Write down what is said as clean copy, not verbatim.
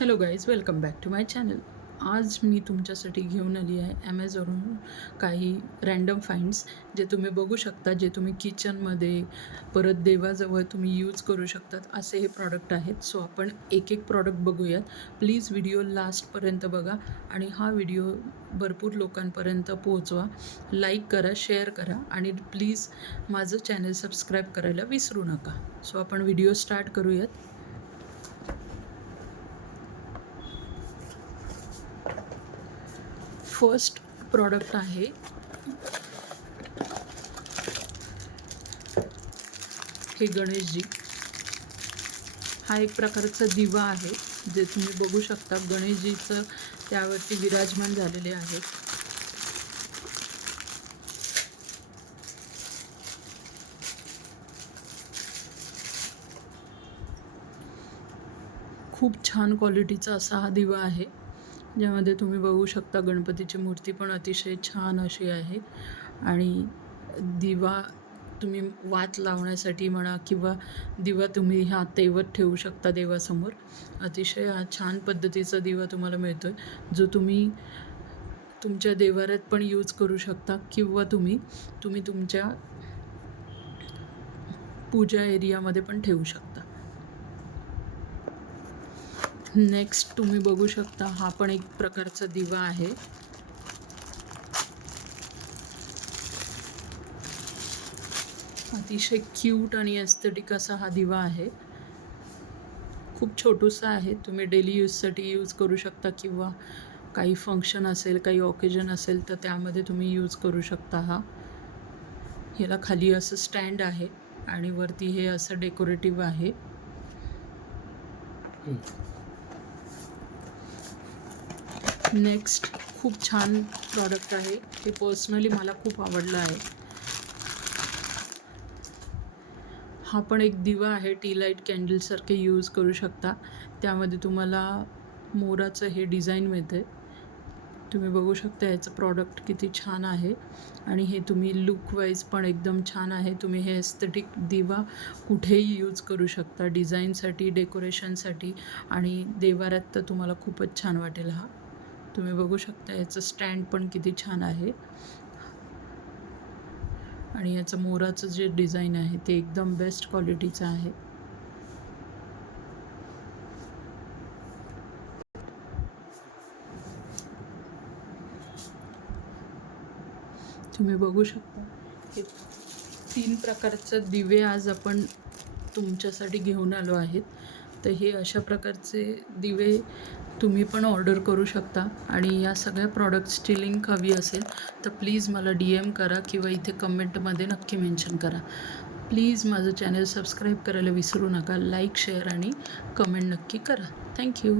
Hello guys, welcome back to my channel. आज मी तुमच्यासाठी घेऊन आली आहे ॲमेझॉनवरून काही रँडम फाइंड्स जे तुम्ही बघू शकता, जे तुम्ही किचनमध्ये परत देवाजवळ तुम्ही यूज करू शकतात असे हे प्रॉडक्ट आहेत. सो आपण एक एक प्रॉडक्ट बघूयात. प्लीज व्हिडिओ लास्टपर्यंत बघा आणि हा व्हिडिओ भरपूर लोकांपर्यंत पोहोचवा. लाईक करा, शेअर करा आणि प्लीज माझं चॅनल सबस्क्राईब करायला विसरू नका. सो आपण व्हिडिओ स्टार्ट करूयात. फर्स्ट प्रॉडक्ट आहे हे गणेशजी. हा एक प्रकारचा दिवा आहे जे तुम्ही बघू शकता. गणेशजीचं त्यावरती विराजमान झालेले आहेत. खूप छान क्वालिटीचा असा हा दिवा आहे, ज्यामध्ये तुम्ही बघू शकता गणपतीची मूर्ती पण अतिशय छान अशी आहे. आणि दिवा तुम्ही वात लावण्यासाठी म्हणा किंवा दिवा तुम्ही हा तेवत ठेवू शकता देवासमोर. अतिशय हा छान पद्धतीचा दिवा तुम्हाला मिळतो आहे, जो तुम्ही तुमच्या देवाऱ्यात पण यूज करू शकता किंवा तुम्ही तुमच्या पूजा एरियामध्ये पण ठेवू शकता. नेक्स्ट तुम्ही बघू शकता, हा पण एक प्रकारचा दिवा आहे. अतिशय क्यूट आणि एस्थेटिक असा हा दिवा आहे. खूप छोटूसा आहे, तुम्ही डेली यूजसाठी यूज करू शकता किंवा काही फंक्शन असेल, काही ऑकेजन असेल तर त्यामध्ये तुम्ही यूज करू शकता. ह्याला खाली असं स्टँड आहे आणि वरती हे असं डेकोरेटिव्ह आहे. नेक्स्ट खूप छान प्रॉडक्ट आहे, हे पर्सनली मला खूप आवडलं आहे. हा पण एक दिवा आहे, टी लाईट कॅन्डलसारखे यूज करू शकता. त्यामध्ये तुम्हाला मोराचं हे डिझाईन मिळते. तुम्ही बघू शकता याचं प्रॉडक्ट किती छान आहे आणि हे तुम्ही लुकवाईज पण एकदम छान आहे. तुम्ही हे एस्थेटिक दिवा कुठेही यूज करू शकता, डिझाईनसाठी, डेकोरेशनसाठी आणि देवाऱ्यात तर तुम्हाला खूपच छान वाटेल. हा तुम्ही बघू शकता याचं स्टँड पण किती छान आहे आणि याचं मोराचं जे डिझाईन आहे ते एकदम बेस्ट क्वालिटीचं आहे. तुम्ही बघू शकता हे 3 प्रकारचं दिवे आज आपण तुमच्यासाठी घेऊन आलो आहेत. तर हे अशा प्रकारचे दिवे तुम्ही पण ऑर्डर करू शकता आणि या सगळ्या प्रॉडक्ट्सची लिंक हवी असेल तर प्लीज मला DM करा किंवा इथे कमेंटमध्ये नक्की मेन्शन करा. प्लीज माझं चॅनल सबस्क्राईब करायला विसरू नका. लाईक, शेअर आणि कमेंट नक्की करा. थँक्यू.